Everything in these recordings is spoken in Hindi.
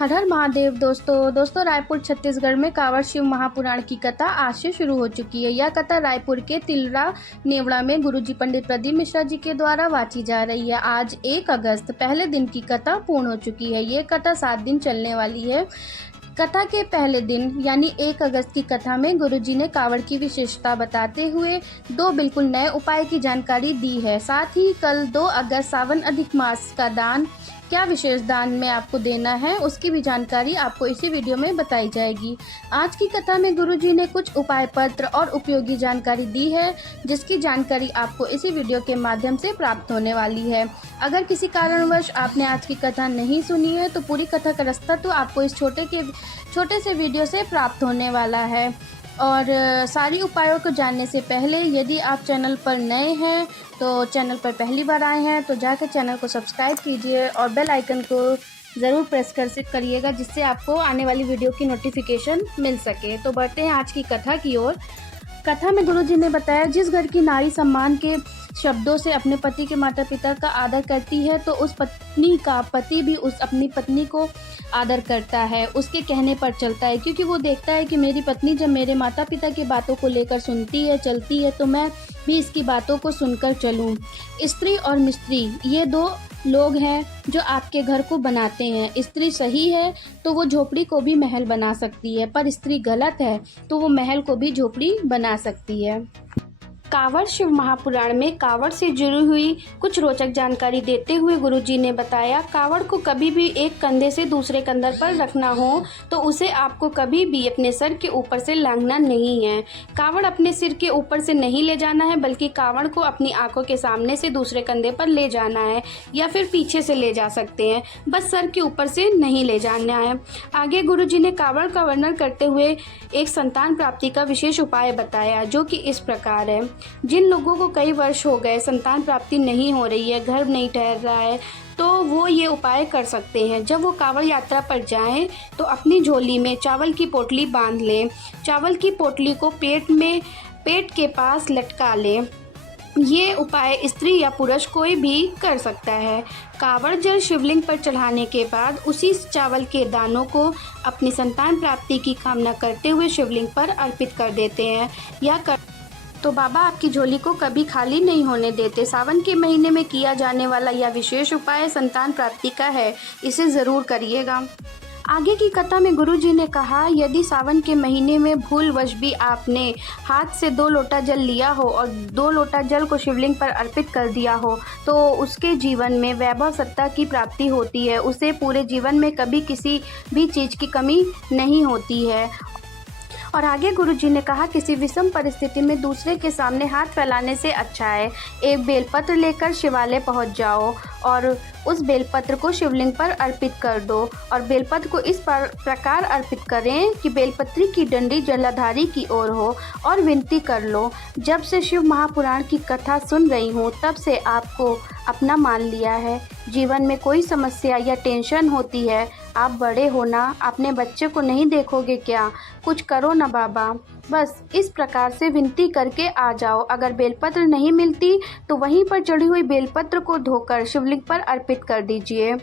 हर हर महादेव। दोस्तों रायपुर छत्तीसगढ़ में कांवड़ शिव महापुराण की कथा आज से शुरू हो चुकी है। यह कथा रायपुर के तिलरा नेवड़ा में गुरुजी पंडित प्रदीप मिश्रा जी के द्वारा वाची जा रही है। आज 1 अगस्त पहले दिन की कथा पूर्ण हो चुकी है। ये कथा 7 दिन चलने वाली है। कथा के पहले दिन यानी 1 अगस्त की कथा में गुरुजी ने कांवड़ की विशेषता बताते हुए 2 बिल्कुल नए उपाय की जानकारी दी है। साथ ही कल 2 अगस्त सावन अधिक मास का दान, क्या विशेष दान में आपको देना है, उसकी भी जानकारी आपको इसी वीडियो में बताई जाएगी। आज की कथा में गुरुजी ने कुछ उपाय पत्र और उपयोगी जानकारी दी है, जिसकी जानकारी आपको इसी वीडियो के माध्यम से प्राप्त होने वाली है। अगर किसी कारणवश आपने आज की कथा नहीं सुनी है तो पूरी कथा का रास्ता तो आपको इस छोटे से वीडियो से प्राप्त होने वाला है। और सारी उपायों को जानने से पहले यदि आप चैनल पर नए हैं तो चैनल पर पहली बार आए हैं तो जाकर चैनल को सब्सक्राइब कीजिए और बेल आइकन को ज़रूर प्रेस करिएगा, जिससे आपको आने वाली वीडियो की नोटिफिकेशन मिल सके। तो बढ़ते हैं आज की कथा की ओर। कथा में गुरुजी ने बताया, जिस घर की नारी सम्मान के शब्दों से अपने पति के माता पिता का आदर करती है तो उस पत्नी का पति भी अपनी पत्नी को आदर करता है, उसके कहने पर चलता है, क्योंकि वो देखता है कि मेरी पत्नी जब मेरे माता पिता की बातों को लेकर सुनती है, चलती है, तो मैं भी इसकी बातों को सुनकर चलूं। स्त्री और मिस्त्री ये 2 लोग हैं जो आपके घर को बनाते हैं। स्त्री सही है तो वो झोपड़ी को भी महल बना सकती है, पर स्त्री गलत है तो वो महल को भी झोपड़ी बना सकती है। कांवड़ शिव महापुराण में कांवड़ से जुड़ी हुई कुछ रोचक जानकारी देते हुए गुरुजी ने बताया, कांवड़ को कभी भी एक कंधे से दूसरे कंधे पर रखना हो तो उसे आपको कभी भी अपने सर के ऊपर से लांघना नहीं है। कांवड़ अपने सिर के ऊपर से नहीं ले जाना है, बल्कि कांवड़ को अपनी आंखों के सामने से दूसरे कंधे पर ले जाना है, या फिर पीछे से ले जा सकते हैं, बस सर के ऊपर से नहीं ले जाना है। आगे गुरुजी ने कांवड़ का वर्णन करते हुए एक संतान प्राप्ति का विशेष उपाय बताया, जो कि इस प्रकार है। जिन लोगों को कई वर्ष हो गए संतान प्राप्ति नहीं हो रही है, गर्भ नहीं ठहर रहा है, तो वो ये उपाय कर सकते हैं। जब वो कांवड़ यात्रा पर जाएं तो अपनी झोली में चावल की पोटली बांध लें। चावल की पोटली को पेट के पास लटका लें। ये उपाय स्त्री या पुरुष कोई भी कर सकता है। कांवड़ जल शिवलिंग पर चढ़ाने के बाद उसी चावल के दानों को अपनी संतान प्राप्ति की कामना करते हुए शिवलिंग पर अर्पित कर देते हैं तो बाबा आपकी झोली को कभी खाली नहीं होने देते। सावन के महीने में किया जाने वाला यह विशेष उपाय संतान प्राप्ति का है, इसे ज़रूर करिएगा। आगे की कथा में गुरुजी ने कहा, यदि सावन के महीने में भूलवश भी आपने हाथ से 2 लोटा जल लिया हो और 2 लोटा जल को शिवलिंग पर अर्पित कर दिया हो तो उसके जीवन में वैभव सत्ता की प्राप्ति होती है। उसे पूरे जीवन में कभी किसी भी चीज़ की कमी नहीं होती है। और आगे गुरुजी ने कहा, किसी विषम परिस्थिति में दूसरे के सामने हाथ फैलाने से अच्छा है एक बेलपत्र लेकर शिवालय पहुंच जाओ और उस बेलपत्र को शिवलिंग पर अर्पित कर दो। और बेलपत्र को इस प्रकार अर्पित करें कि बेलपत्री की डंडी जलाधारी की ओर हो और विनती कर लो, जब से शिव महापुराण की कथा सुन रही हूँ तब से आपको अपना मान लिया है। जीवन में कोई समस्या या टेंशन होती है, आप बड़े हो ना, अपने बच्चे को नहीं देखोगे क्या? कुछ करो ना बाबा। बस इस प्रकार से विनती करके आ जाओ। अगर बेलपत्र नहीं मिलती तो वहीं पर चढ़ी हुई बेलपत्र को धोकर शिवलिंग पर अर्पित कर दीजिए।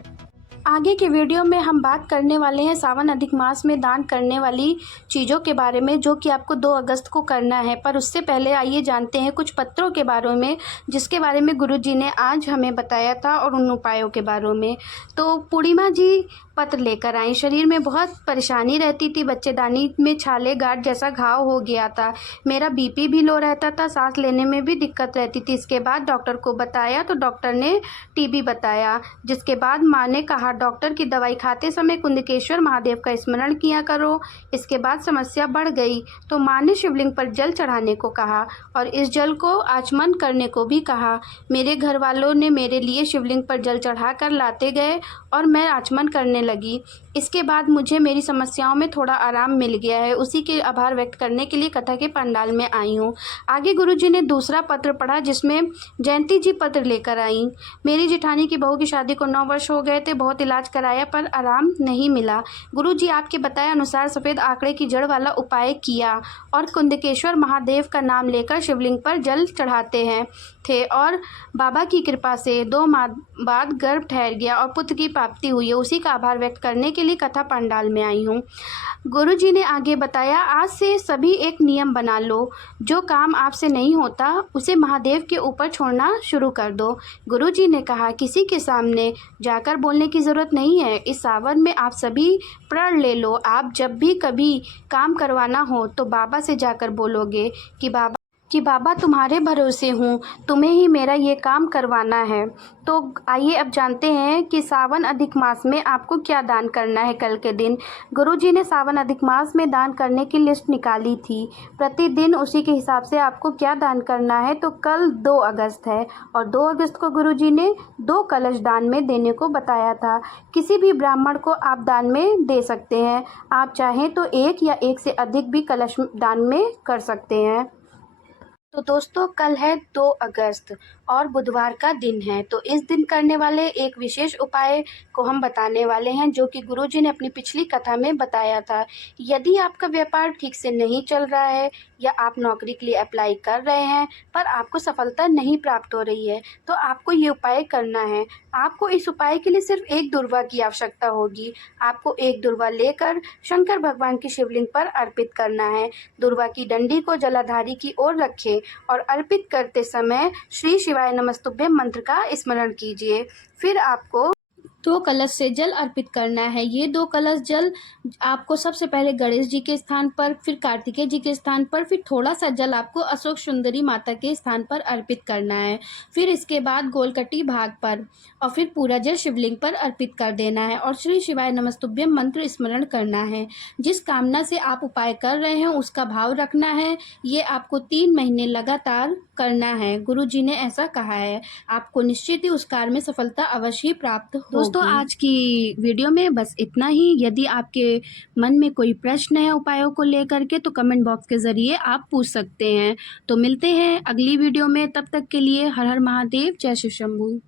आगे के वीडियो में हम बात करने वाले हैं सावन अधिक मास में दान करने वाली चीज़ों के बारे में, जो कि आपको 2 अगस्त को करना है। पर उससे पहले आइए जानते हैं कुछ पत्रों के बारे में, जिसके बारे में गुरुजी ने आज हमें बताया था, और उन उपायों के बारे में। तो पूर्णिमा जी पत्र लेकर आई। शरीर में बहुत परेशानी रहती थी, बच्चेदानी में छाले गांठ जैसा घाव हो गया था, मेरा बीपी भी लो रहता था, सांस लेने में भी दिक्कत रहती थी। इसके बाद डॉक्टर को बताया तो डॉक्टर ने टीबी बताया, जिसके बाद माँ ने कहा, डॉक्टर की दवाई खाते समय कुंदकेश्वर महादेव का स्मरण किया करो। इसके बाद समस्या बढ़ गई तो माँ ने शिवलिंग पर जल चढ़ाने को कहा और इस जल को आचमन करने को भी कहा। मेरे घर वालों ने मेरे लिए शिवलिंग पर जल चढ़ाकर लाते गए और मैं आचमन करने लगी। इसके बाद मुझे मेरी समस्याओं में थोड़ा आराम मिल गया है। उसी के आभार व्यक्त करने के लिए कथा के पंडाल में आई हूँ। आगे गुरुजी ने दूसरा पत्र पढ़ा, जिसमें जयंती जी पत्र लेकर आई। मेरी जेठानी की बहू की शादी को 9 वर्ष हो गए थे, बहुत इलाज कराया पर आराम नहीं मिला। गुरुजी आपके बताए अनुसार सफ़ेद आंकड़े की जड़ वाला उपाय किया और कुंदकेश्वर महादेव का नाम लेकर शिवलिंग पर जल चढ़ाते हैं थे और बाबा की कृपा से 2 माह बाद गर्भ ठहर गया और पुत्र की प्राप्ति हुई है। उसी का आभार विचार व्यक्त करने के लिए कथा पंडाल में आई हूँ। गुरुजी ने आगे बताया, आज से सभी एक नियम बना लो, जो काम आपसे नहीं होता उसे महादेव के ऊपर छोड़ना शुरू कर दो। गुरुजी ने कहा, किसी के सामने जाकर बोलने की ज़रूरत नहीं है। इस सावन में आप सभी प्रण ले लो, आप जब भी कभी काम करवाना हो तो बाबा से जाकर बोलोगे कि बाबा तुम्हारे भरोसे हूँ, तुम्हें ही मेरा ये काम करवाना है। तो आइए अब जानते हैं कि सावन अधिक मास में आपको क्या दान करना है। कल के दिन गुरुजी ने सावन अधिक मास में दान करने की लिस्ट निकाली थी। प्रतिदिन उसी के हिसाब से आपको क्या दान करना है। तो कल 2 अगस्त है और 2 अगस्त को गुरुजी ने 2 कलश दान में देने को बताया था। किसी भी ब्राह्मण को आप दान में दे सकते हैं। आप चाहें तो 1 या 1 से अधिक भी कलश दान में कर सकते हैं। तो दोस्तों, कल है 2 अगस्त और बुधवार का दिन है। तो इस दिन करने वाले एक विशेष उपाय को हम बताने वाले हैं, जो कि गुरुजी ने अपनी पिछली कथा में बताया था। यदि आपका व्यापार ठीक से नहीं चल रहा है या आप नौकरी के लिए अप्लाई कर रहे हैं पर आपको सफलता नहीं प्राप्त हो रही है, तो आपको ये उपाय करना है। आपको इस उपाय के लिए सिर्फ 1 दुर्वा की आवश्यकता होगी। आपको 1 दुर्वा लेकर शंकर भगवान की शिवलिंग पर अर्पित करना है। दुर्वा की डंडी को जलाधारी की ओर रखें और अर्पित करते समय श्री शिवाय नमस्तुभ्यम मंत्र का स्मरण कीजिए। फिर आपको 2 कलश से जल अर्पित करना है। ये 2 कलश जल आपको सबसे पहले गणेश जी के स्थान पर, फिर कार्तिकेय जी के स्थान पर, फिर थोड़ा सा जल आपको अशोक सुंदरी माता के स्थान पर अर्पित करना है। फिर इसके बाद गोलकटी भाग पर और फिर पूरा जल शिवलिंग पर अर्पित कर देना है और श्री शिवाय नमस्तुभ्यम मंत्र स्मरण करना है। जिस कामना से आप उपाय कर रहे हैं उसका भाव रखना है। ये आपको 3 महीने लगातार करना है। गुरु जी ने ऐसा कहा है। आपको निश्चित ही उस कार्य में सफलता अवश्य ही प्राप्त होगी। दोस्तों, आज की वीडियो में बस इतना ही। यदि आपके मन में कोई प्रश्न है उपायों को लेकर के, तो कमेंट बॉक्स के ज़रिए आप पूछ सकते हैं। तो मिलते हैं अगली वीडियो में। तब तक के लिए हर हर महादेव, जय शिव शंभू।